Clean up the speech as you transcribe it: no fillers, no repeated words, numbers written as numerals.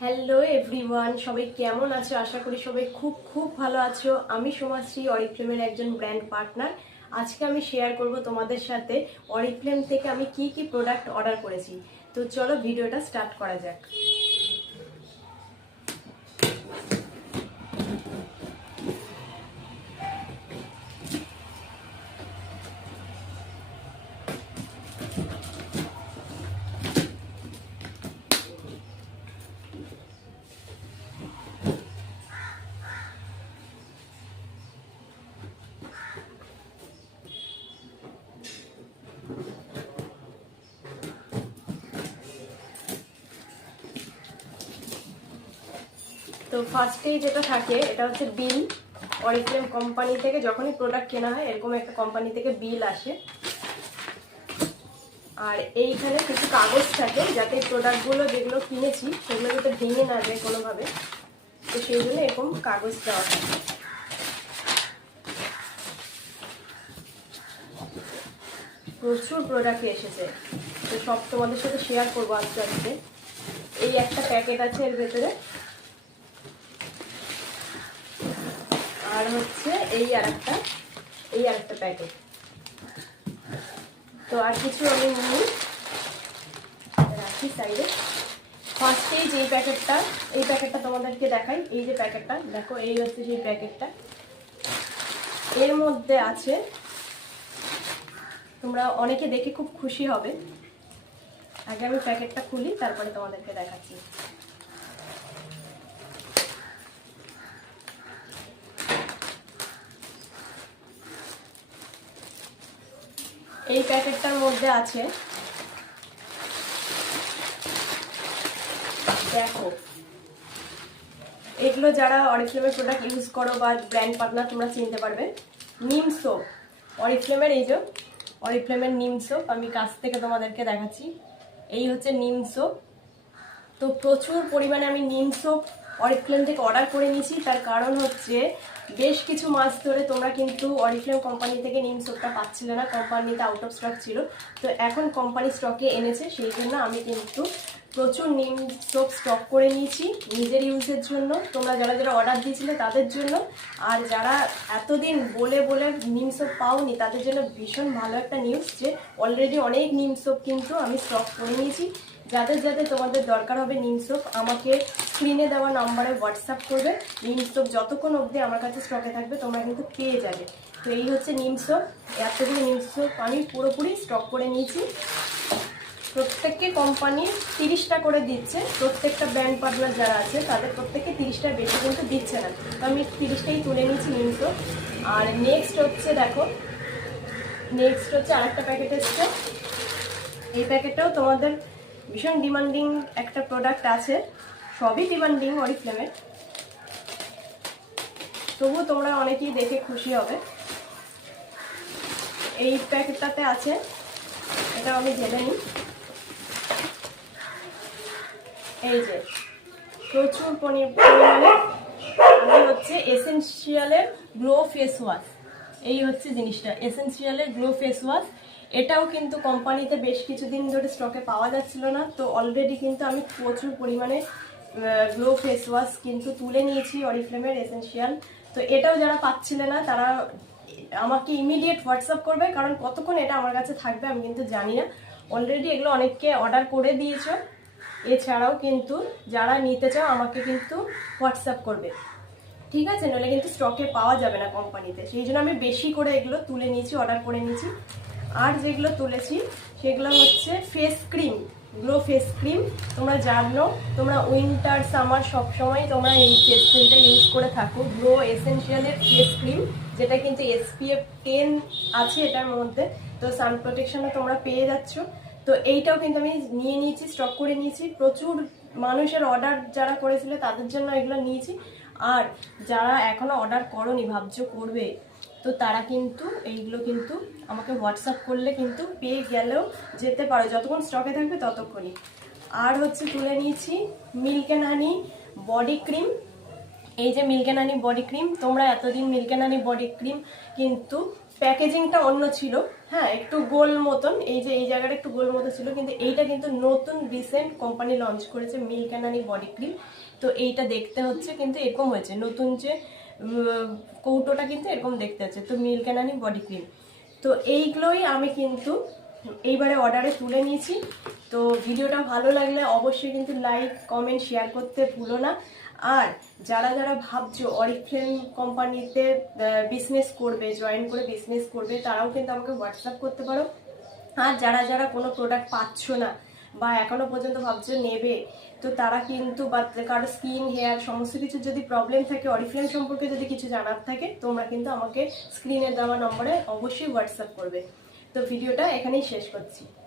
Hello everyone, সবাই কেমন আছো? আশা করি সবাই খুব খুব ভালো আছো। আমি সোমাশ্রী, অরিফ্লেমের একজন ব্র্যান্ড পার্টনার। আজকে আমি শেয়ার করব তোমাদের সাথে অরিফ্লেম থেকে আমি কি কি প্রোডাক্ট অর্ডার করেছি। তো চলো ভিডিওটা স্টার্ট করা যাক। তো ফার্স্টেই যেটা থাকে এটা হচ্ছে বিল। অরিফ্লেম কোম্পানি থেকে যখনই প্রোডাক্ট কেনা হয় এরকম একটা কোম্পানি থেকে বিল আসে, আর এইখানে কিছু কাগজ থাকে যাতে প্রোডাক্টগুলো যেগুলো কিনেছি সেগুলো যাতে ভেঙে না যায় কোনোভাবে, তো সেই জন্য এরকম কাগজ দেওয়া থাকে। প্রচুর প্রোডাক্ট এসেছে, তো সব তোমাদের সাথে শেয়ার করবো আস্তে আস্তে। এই একটা প্যাকেট আছে এর ভেতরে, আর হচ্ছে এই আরেকটা প্যাকেট। তো আর কিছু আমি নিই, রাখি সাইডে। ফার্স্টেই যে এই প্যাকেটটা তোমাদেরকে দেখাই। এই যে প্যাকেটটা দেখো, এই হচ্ছে সেই প্যাকেটটা। এর মধ্যে আছে, তোমরা অনেকে দেখে খুব খুশি হবে। আগে আমি প্যাকেটটা খুলি, তারপরে তোমাদেরকে দেখাচ্ছি। এই প্যাকেটটার মধ্যে আছে, দেখো, এগুলো যারা অরিফ্লেমের প্রোডাক্ট ইউজ করো বা ব্র্যান্ড পার্টনার তোমরা চিনতে পারবে। নিম সোপ, অরিফ্লেমের, এই যে অরিফ্লেমের নিম সোপ। আমি কাছ থেকে তোমাদেরকে দেখাচ্ছি। এই হচ্ছে নিম সোপ। তো প্রচুর পরিমাণে আমি নিম সোপ অরিফ্লেম থেকে অর্ডার করে নিয়েছি। তার কারণ হচ্ছে বেশ কিছু মাস ধরে তোমরা কিন্তু অরিফ্লেম কোম্পানি থেকে নিম সোপটা পাচ্ছিলে না, কোম্পানিতে আউট অফ স্টক ছিল। তো এখন কোম্পানি স্টকে এনেছে, সেই জন্য আমি কিন্তু প্রচুর নিম সোপ স্টক করে নিয়েছি নিজের ইউজের জন্য, তোমরা যারা যারা অর্ডার দিয়েছিলে তাদের জন্য। আর যারা এতদিন বলে বলে নিম সোপ পাওনি তাদের জন্য ভীষণ ভালো একটা নিউজ, যে অলরেডি অনেক নিম সোপ কিন্তু আমি স্টক করে নিয়েছি। যাদের যাদের তোমাদের দরকার হবে নিম সোপ, আমাকে স্ক্রিনে দেওয়া নাম্বারে হোয়াটসঅ্যাপ করবে। নিম সোপ যতক্ষণ অবধি আমার কাছে স্টকে থাকবে তোমরা কিন্তু পেয়ে যাবে। তো এই হচ্ছে নিম সোপ। এতগুলো নিম সোপ আমি পুরোপুরি স্টক করে নিয়েছি। প্রত্যেককে কোম্পানি 30টা করে দিচ্ছে, প্রত্যেকটা ব্র্যান্ড পার্টনার যারা আছে তাদের প্রত্যেককে 30টার বেশি কিন্তু দিচ্ছে না। তো আমি 30টাই তুলে নিয়েছি নিম সোপ। আর নেক্সট হচ্ছে, দেখো, নেক্সট হচ্ছে আরেকটা প্যাকেট এসছে। এই প্যাকেটটাও তোমাদের ভীষণ ডিমান্ডিং একটা প্রোডাক্ট আছে, সবই ডিমান্ডিং অরিফ্লেমের, তবুও তোমরা অনেকেই দেখে খুশি হবে। এই প্যাকেটটাতে আছে, এটা আমি ঢেলে নিই। এই যে প্রচুর পরিমাণে আমি হচ্ছে এসেনশিয়ালের গ্লো ফেস ওয়াশ। এই হচ্ছে জিনিসটা, এসেনশিয়ালের গ্লো ফেস ওয়াশ। এটাও কিন্তু কোম্পানিতে বেশ কিছুদিন ধরে স্টকে পাওয়া যাচ্ছিল না, তো অলরেডি কিন্তু আমি প্রচুর পরিমাণে গ্লো ফেস ওয়াশ কিন্তু তুলে নিয়েছি অরিফ্লেমের এসেনশিয়াল। তো এটাও যারা পাচ্ছিলে না তারা আমাকে ইমিডিয়েট হোয়াটসঅ্যাপ করবে, কারণ কতক্ষণ এটা আমার কাছে থাকবে আমি কিন্তু জানি না। অলরেডি এগুলো অনেককে অর্ডার করে দিয়েছো। এছাড়াও কিন্তু যারা নিতে চাও আমাকে কিন্তু হোয়াটসঅ্যাপ করবে, ঠিক আছে? নইলে কিন্তু স্টকে পাওয়া যাবে না কোম্পানিতে। সেই জন্য আমি বেশি করে এগুলো তুলে নিয়েছি, অর্ডার করে নিয়েছি। আর যেগুলো তুলেছি সেগুলো হচ্ছে face cream, glow face cream. তোমরা জানো, তোমরা উইন্টার সামার সবসময় তোমরা এই ফেস ক্রিমটা ইউজ করে থাকো, গ্লো এসেনশিয়ালের ফেস ক্রিম, যেটা কিন্তু SPF 10 আছে এটার মধ্যে। তো সান প্রোটেকশনও তোমরা পেয়ে যাচ্ছ। তো এইটাও কিন্তু আমি নিয়ে নিয়েছি, স্টক করে নিয়েছি। প্রচুর মানুষের অর্ডার যারা করেছিল তাদের জন্য এগুলো নিয়েছি। আর যারা এখনো অর্ডার করোনি, ভাবছো করবে, তো তারা কিন্তু এইগুলো কিন্তু আমাকে হোয়াটসঅ্যাপ করলে কিন্তু পেয়ে গেলেও যেতে পারো, যতক্ষণ স্টকে থাকবে ততক্ষণই। আর হচ্ছে তুলে নিয়েছি milk and honey body cream. এই যে milk and honey body cream, তোমরা এতদিন milk and honey body cream কিন্তু প্যাকেজিংটা অন্য ছিল, হ্যাঁ একটু গোল মতন, এই যে এই জায়গাটা একটু গোল মতো ছিল, কিন্তু এইটা কিন্তু নতুন রিসেন্ট কোম্পানি লঞ্চ করেছে milk and honey body cream. তো এইটা দেখতে হচ্ছে কিন্তু এরকম হয়েছে, নতুন যে কৌটোটা কিন্তু এরকম দেখতে হচ্ছে, তো milk and honey body cream. তো এইগুলোই আমি কিন্তু এইবারে অর্ডারে তুলে নিয়েছি। তো ভিডিওটা ভালো লাগলে অবশ্যই কিন্তু লাইক কমেন্ট শেয়ার করতে ভুলো না। আর যারা যারা ভাবছো অরিফ্লেম কোম্পানিতে বিজনেস করবে, জয়েন করে বিজনেস করবে, তারাও কিন্তু আমাকে হোয়াটসঅ্যাপ করতে পারো। আর যারা যারা কোনো প্রোডাক্ট পাচ্ছ না বা এখনো পর্যন্ত ভাবছো নেবে, তো তারা কিন্তু বা কারো স্কিন হেয়ার সমস্ত কিছু যদি প্রবলেম থাকে, অরিফ্লেম সম্পর্কে যদি কিছু জানার থাকে, তোমরা কিন্তু আমাকে স্ক্রিনে দেওয়া নম্বরে অবশ্যই হোয়াটসঅ্যাপ করবে। তো ভিডিওটা এখানেই শেষ করছি।